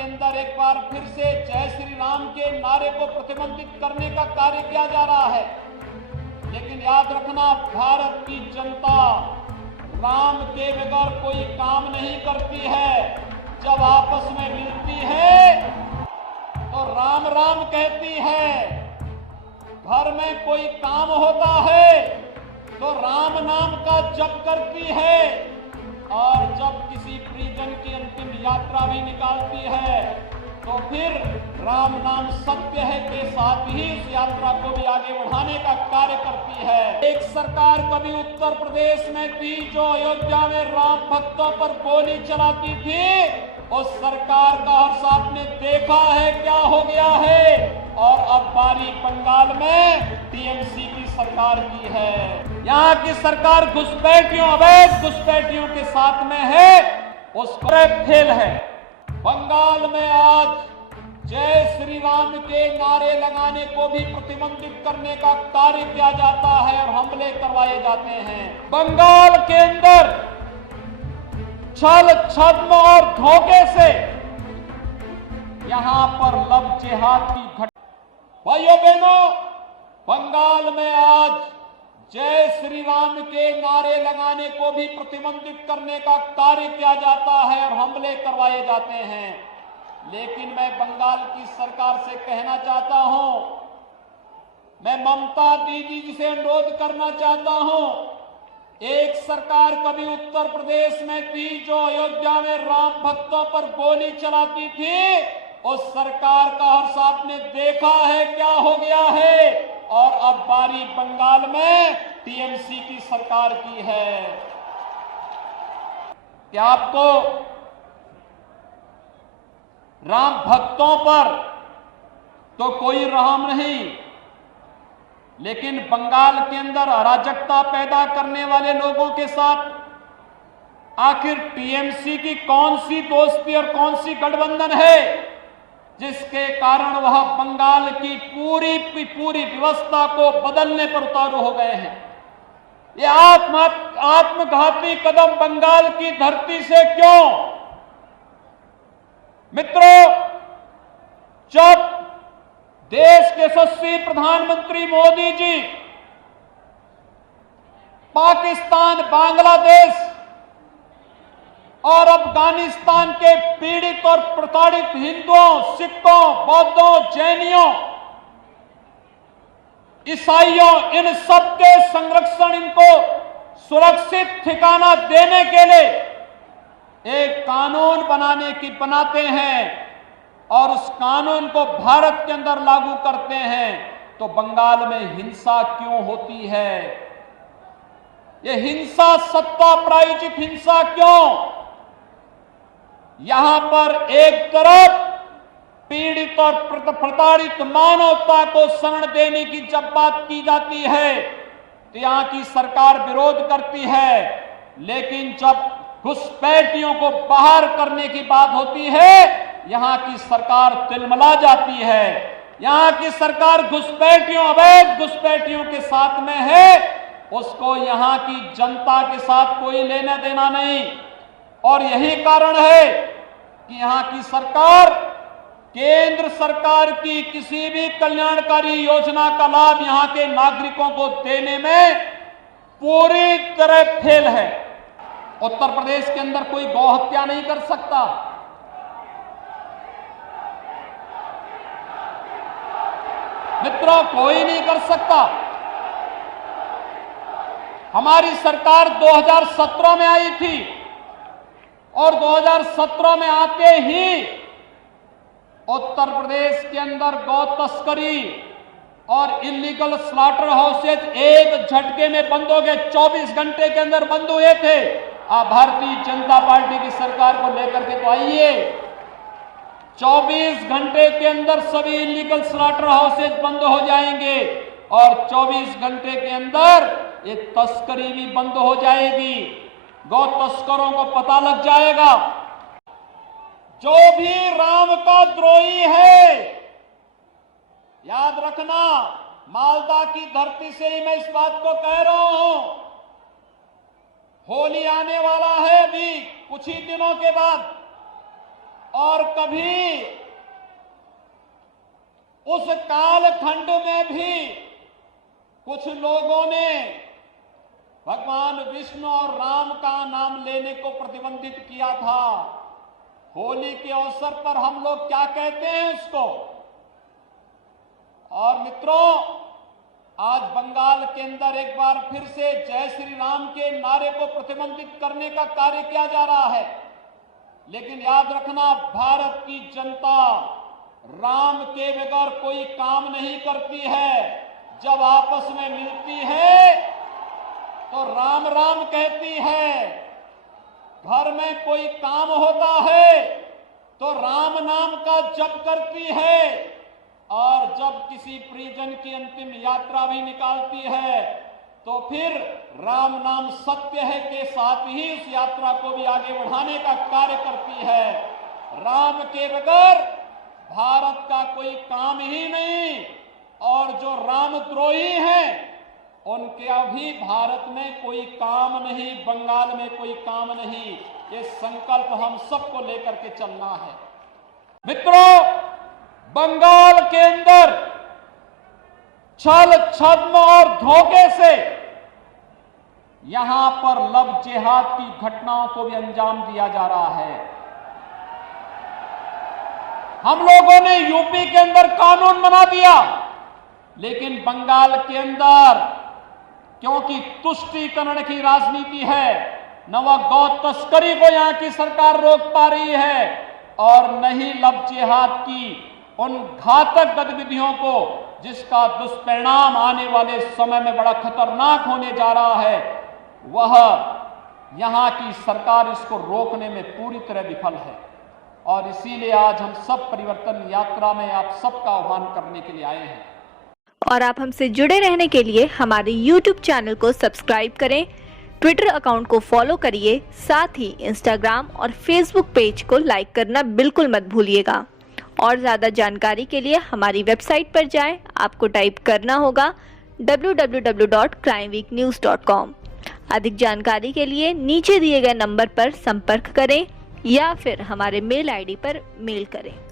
के अंदर एक बार फिर से जय श्री राम के नारे को प्रतिबंधित करने का कार्य किया जा रहा है। लेकिन याद रखना, भारत की जनता राम के बगैर कोई काम नहीं करती है। जब आपस में मिलती है तो राम राम कहती है। घर में कोई काम होता है तो राम नाम का जप करती है, और जब किसी परिजन की अंतिम यात्रा भी निकालती है तो फिर राम नाम सत्य है के साथ ही उस यात्रा को भी आगे बढ़ाने का कार्य करती है। एक सरकार कभी उत्तर प्रदेश में थी जो अयोध्या में राम भक्तों पर गोली चलाती थी। उस सरकार का हर्ष आपने देखा है क्या हो गया है। और अब बारी बंगाल में टीएमसी की सरकार की है। यहाँ की सरकार घुसपैठियों, अवैध घुसपैठियों के साथ में है, उसको फेल है। बंगाल में आज जय श्री राम के नारे लगाने को भी प्रतिबंधित करने का कार्य किया जाता है और हमले करवाए जाते हैं। बंगाल के अंदर छल छद्म और धोखे से यहां पर लव जिहाद की घटना। भाइयों बहनों, बंगाल में आज जय श्री राम के नारे लगाने को भी प्रतिबंधित करने का कार्य किया जाता है और हमले करवाए जाते हैं। लेकिन मैं बंगाल की सरकार से कहना चाहता हूं, मैं ममता दीदी जी से अनुरोध करना चाहता हूं, एक सरकार कभी उत्तर प्रदेश में थी जो अयोध्या में राम भक्तों पर गोली चलाती थी। उस सरकार का हर्ष आपने देखा है क्या हो गया है। और अब बारी बंगाल में टीएमसी की सरकार की है। क्या आपको राम भक्तों पर तो कोई रहम नहीं, लेकिन बंगाल के अंदर अराजकता पैदा करने वाले लोगों के साथ आखिर टीएमसी की कौन सी दोस्ती और कौन सी गठबंधन है जिसके कारण वह बंगाल की पूरी व्यवस्था को बदलने पर उतारू हो गए हैं। ये आत्मघाती कदम बंगाल की धरती से क्यों? मित्रों, जब देश के यशस्वी प्रधानमंत्री मोदी जी पाकिस्तान, बांग्लादेश और अफगानिस्तान के पीड़ित और प्रताड़ित हिंदुओं, सिखों, बौद्धों, जैनियों, ईसाइयों, इन सब के संरक्षण, इनको सुरक्षित ठिकाना देने के लिए एक कानून बनाते हैं और उस कानून को भारत के अंदर लागू करते हैं, तो बंगाल में हिंसा क्यों होती है? ये हिंसा सत्ता प्रायोजित हिंसा क्यों? यहां पर एक तरफ पीड़ित और प्रताड़ित मानवता को शरण देने की जब बात की जाती है तो यहां की सरकार विरोध करती है, लेकिन जब घुसपैठियों को बाहर करने की बात होती है यहां की सरकार तिलमिला जाती है। यहां की सरकार घुसपैठियों, अवैध घुसपैठियों के साथ में है, उसको यहां की जनता के साथ कोई लेना देना नहीं। और यही कारण है कि यहां की सरकार केंद्र सरकार की किसी भी कल्याणकारी योजना का लाभ यहां के नागरिकों को देने में पूरी तरह फेल है। उत्तर प्रदेश के अंदर कोई गौ हत्या नहीं कर सकता। मित्रों, कोई नहीं कर सकता। हमारी सरकार 2017 में आई थी और 2017 में आते ही उत्तर प्रदेश के अंदर गौ तस्करी और इलीगल स्लॉटर हाउसेज एक झटके में बंद हो गए। 24 घंटे के अंदर बंद हुए थे। आप भारतीय जनता पार्टी की सरकार को लेकर के तो आइए, 24 घंटे के अंदर सभी इलीगल स्लॉटर हाउसेज बंद हो जाएंगे और 24 घंटे के अंदर ये तस्करी भी बंद हो जाएगी। गौ तस्करों को पता लग जाएगा। जो भी राम का द्रोही है, याद रखना, मालदा की धरती से ही मैं इस बात को कह रहा हूं, होली आने वाला है अभी कुछ ही दिनों के बाद, और कभी उस कालखंड में भी कुछ लोगों ने भगवान विष्णु और राम का नाम लेने को प्रतिबंधित किया था। होली के अवसर पर हम लोग क्या कहते हैं उसको। और मित्रों, आज बंगाल के अंदर एक बार फिर से जय श्री राम के नारे को प्रतिबंधित करने का कार्य किया जा रहा है। लेकिन याद रखना, भारत की जनता राम के बगैर कोई काम नहीं करती है। जब आपस में मिलती है तो राम राम कहती है। घर में कोई काम होता है तो राम नाम का जप करती है। और जब किसी परिजन की अंतिम यात्रा भी निकालती है तो फिर राम नाम सत्य है के साथ ही उस यात्रा को भी आगे बढ़ाने का कार्य करती है। राम के बगैर भारत का कोई काम ही नहीं। और जो रामद्रोही हैं उनके अभी भारत में कोई काम नहीं, बंगाल में कोई काम नहीं। ये संकल्प हम सबको लेकर के चलना है। मित्रों, बंगाल के अंदर छल छद्म और धोखे से यहां पर लव जिहाद की घटनाओं को भी अंजाम दिया जा रहा है। हम लोगों ने यूपी के अंदर कानून बना दिया, लेकिन बंगाल के अंदर क्योंकि तुष्टीकरण की राजनीति है, न वह गौ तस्करी को यहां की सरकार रोक पा रही है और न ही लव जिहाद की उन घातक गतिविधियों को जिसका दुष्परिणाम आने वाले समय में बड़ा खतरनाक होने जा रहा है, वह यहां की सरकार इसको रोकने में पूरी तरह विफल है। और इसीलिए आज हम सब परिवर्तन यात्रा में आप सबका आह्वान करने के लिए आए हैं। और आप हमसे जुड़े रहने के लिए हमारे YouTube चैनल को सब्सक्राइब करें, ट्विटर अकाउंट को फॉलो करिए, साथ ही इंस्टाग्राम और फेसबुक पेज को लाइक करना बिल्कुल मत भूलिएगा। और ज़्यादा जानकारी के लिए हमारी वेबसाइट पर जाएं। आपको टाइप करना होगा www.crimeweeknews.com। अधिक जानकारी के लिए नीचे दिए गए नंबर पर संपर्क करें या फिर हमारे मेल आईडी पर मेल करें।